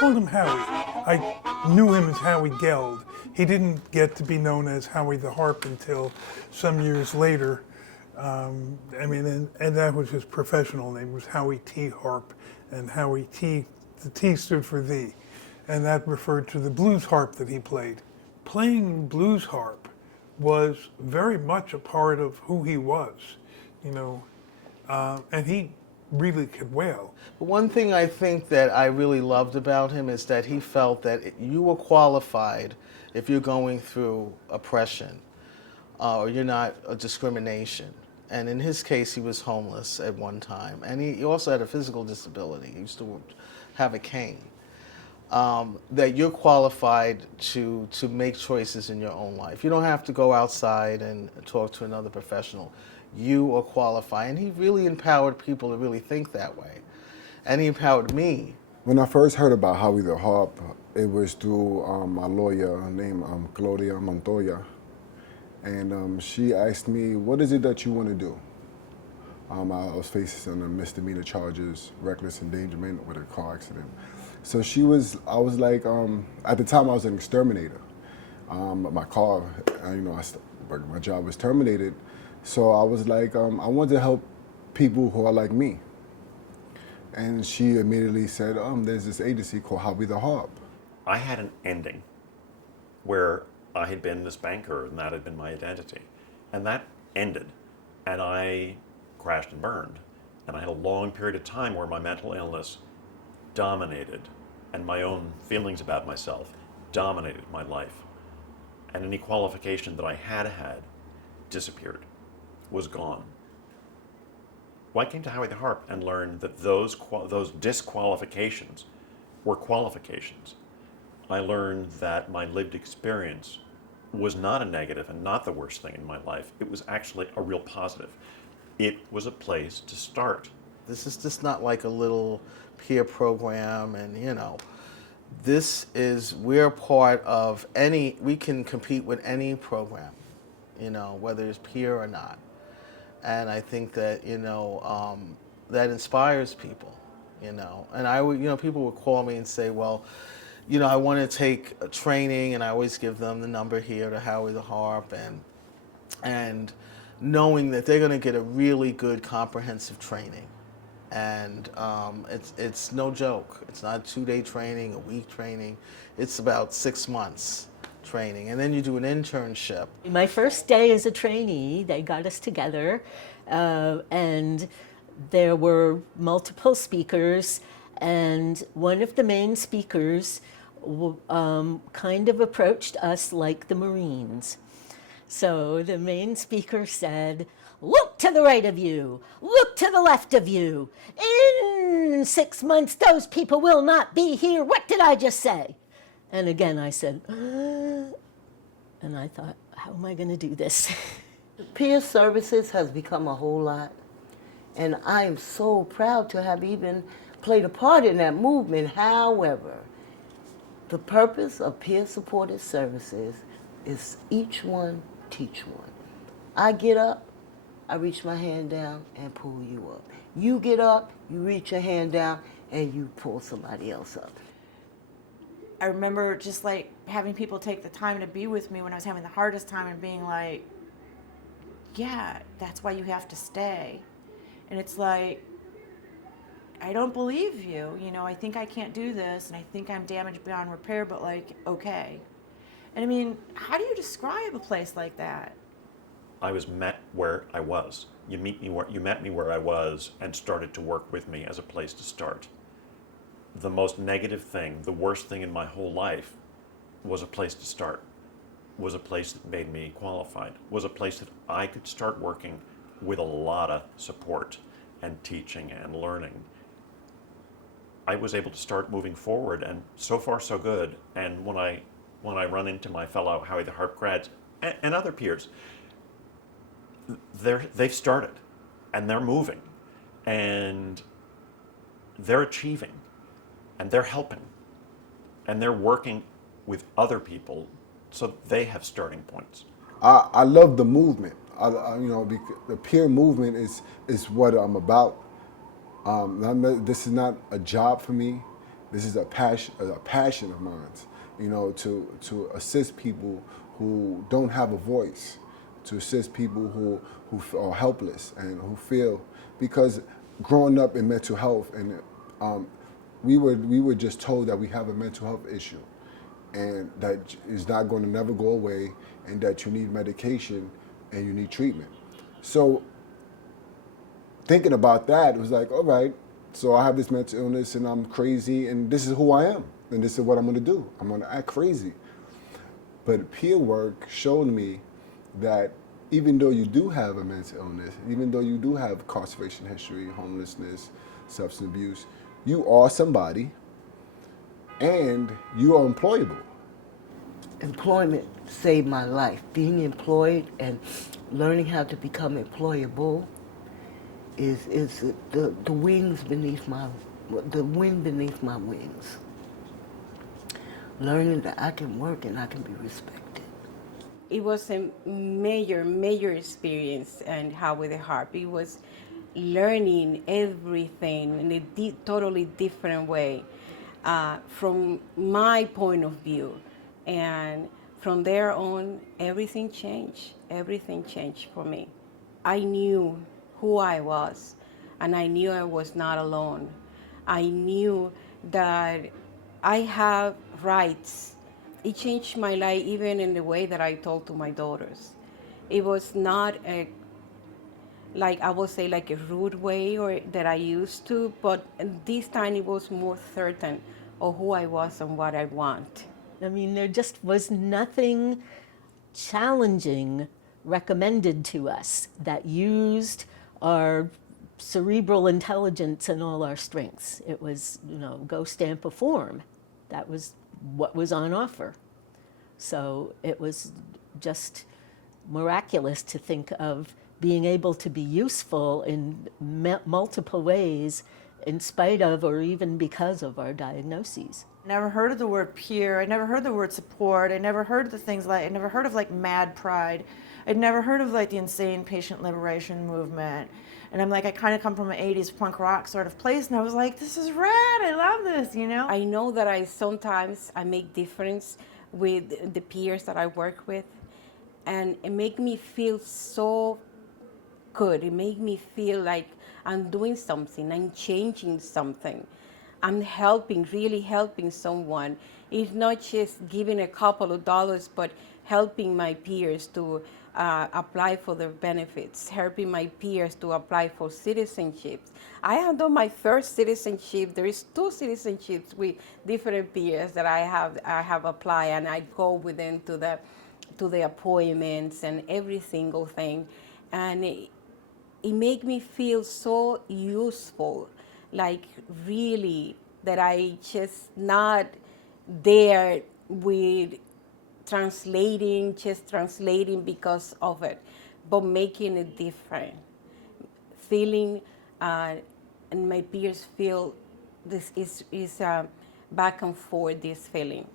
called him Howie. I knew him as Howie Geld. He didn't get to be known as Howie the Harp until some years later. And that was his professional name, was Howie T. Harp, and Howie T, the T stood for thee, and that referred to the blues harp that he played. Playing blues harp was very much a part of who he was, and he really could wail. One thing I think that I really loved about him is that he felt that you were qualified if you're going through oppression or you're not a discrimination. And in his case, he was homeless at one time. And he also had a physical disability. He used to have a cane. That you're qualified to make choices in your own life. You don't have to go outside and talk to another professional. You are qualified. And he really empowered people to really think that way. And he empowered me. When I first heard about Howie the Harp, it was through my lawyer named Claudia Montoya. And she asked me, what is it that you want to do? I was facing some misdemeanor charges, reckless endangerment with a car accident. So I was like, at the time I was an exterminator. My car, my job was terminated. So I was like, I want to help people who are like me. And she immediately said, there's this agency called Howie The Harp. I had an ending where I had been this banker and that had been my identity. And that ended. And I crashed and burned. And I had a long period of time where my mental illness dominated and my own feelings about myself dominated my life. And any qualification that I had disappeared, was gone. Well, I came to Howie the Harp and learned that those disqualifications were qualifications. I learned that my lived experience was not a negative and not the worst thing in my life. It was actually a real positive. It was a place to start. This is just not like a little peer program, and we're part of we can compete with any program, whether it's peer or not. And I think that, that inspires people, and I would, people would call me and say, well, I want to take a training, and I always give them the number here to Howie the Harp, and knowing that they're going to get a really good comprehensive training. And it's no joke. It's not a 2-day training, a week training. It's about 6 months training. And then you do an internship. My first day as a trainee, they got us together, and there were multiple speakers, and one of the main speakers kind of approached us like the Marines. So the main speaker said, look to the right of you, look to the left of you. In 6 months, those people will not be here. What did I just say? And again, I said, and I thought, how am I going to do this? Peer services has become a whole lot. And I am so proud to have even played a part in that movement. However, the purpose of peer-supported services is each one teach one. I get up, I reach my hand down and pull you up. You get up, you reach your hand down, and you pull somebody else up. I remember just like having people take the time to be with me when I was having the hardest time and being like, yeah, that's why you have to stay. And it's like, I don't believe you. I think I can't do this, and I think I'm damaged beyond repair, but okay. And I mean, how do you describe a place like that? I was met where I was. You met me where I was and started to work with me as a place to start. The most negative thing, the worst thing in my whole life was a place to start, was a place that made me qualified, was a place that I could start working with a lot of support and teaching and learning. I was able to start moving forward, and so far so good. And when I run into my fellow Howie the Harp grads and other peers, they've started, and they're moving, and they're achieving, and they're helping, and they're working with other people so they have starting points. I love the movement. The peer movement is what I'm about. This is not a job for me. This is a passion of mine, you know, to assist people who don't have a voice, to assist people who are helpless and who feel, because growing up in mental health, and we were just told that we have a mental health issue, and that is not going to never go away, and that you need medication and you need treatment. So thinking about that, it was like, all right, so I have this mental illness and I'm crazy and this is who I am and this is what I'm gonna do. I'm gonna act crazy. But peer work showed me that even though you do have a mental illness, even though you do have incarceration history, homelessness, substance abuse, you are somebody and you are employable. Employment saved my life. Being employed and learning how to become employable is the wings beneath the wind beneath my wings. Learning that I can work and I can be respected. It was a major experience and Howie the Harp. It was learning everything in a totally different way from my point of view. And from there on, everything changed. Everything changed for me. I knew who I was, and I knew I was not alone. I knew that I have rights. It changed my life even in the way that I talk to my daughters. It was not like I would say like a rude way or that I used to, but this time it was more certain of who I was and what I want. I mean, there just was nothing challenging recommended to us that used our cerebral intelligence and all our strengths. It was, you know, go stamp a form. That was what was on offer. So it was just miraculous to think of being able to be useful in multiple ways in spite of or even because of our diagnoses. Never heard of the word peer. I never heard the word support. I never heard of the things like, I never heard of like mad pride. I'd never heard of like the insane patient liberation movement. And I'm like, I kind of come from an 80s punk rock sort of place, and I was like, this is rad, I love this, you know? I know that I sometimes make difference with the peers that I work with, and it make me feel so good. It make me feel like I'm doing something, I'm changing something. I'm helping, really helping someone. It's not just giving a couple of dollars, but helping my peers to apply for their benefits, helping my peers to apply for citizenships. I have done my first citizenship. There is 2 citizenships with different peers that I have applied, and I go with them to the appointments and every single thing, and it make me feel so useful. Like really, that I just not there with just translating because of it, but making it different. Feeling, and my peers feel this is back and forth, this feeling.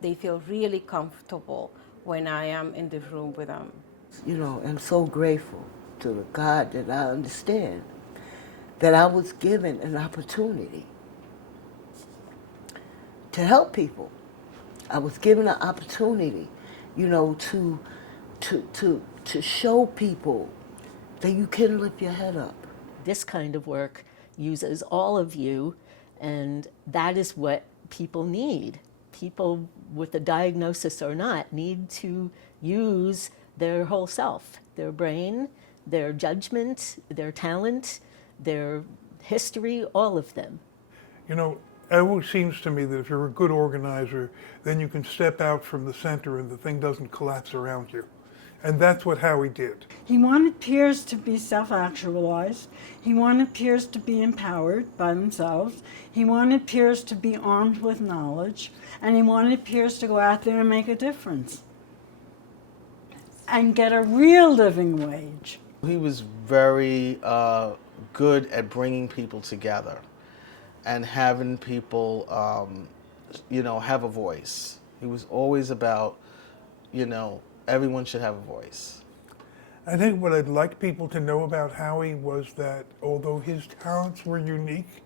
They feel really comfortable when I am in the room with them. You know, I'm so grateful to the God that I understand that I was given an opportunity to help people. I was given an opportunity, you know, to show people that you can lift your head up. This kind of work uses all of you, and that is what people need. People with a diagnosis or not need to use their whole self, their brain, their judgment, their talent, their history, all of them. You know, it always seems to me that if you're a good organizer, then you can step out from the center and the thing doesn't collapse around you. And that's what Howie did. He wanted peers to be self-actualized. He wanted peers to be empowered by themselves. He wanted peers to be armed with knowledge. And he wanted peers to go out there and make a difference and get a real living wage. He was very good at bringing people together and having people, you know, have a voice. He was always about, you know, everyone should have a voice. I think what I'd like people to know about Howie was that although his talents were unique,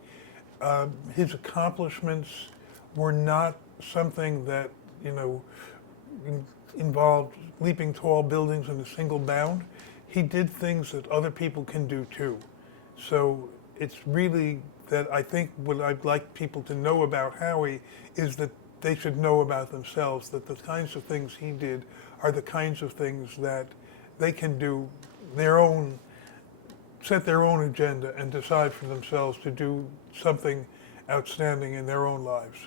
his accomplishments were not something that, you know, involved leaping tall buildings in a single bound. He did things that other people can do too. So it's really that I think what I'd like people to know about Howie is that they should know about themselves, that the kinds of things he did are the kinds of things that they can do their own, set their own agenda and decide for themselves to do something outstanding in their own lives.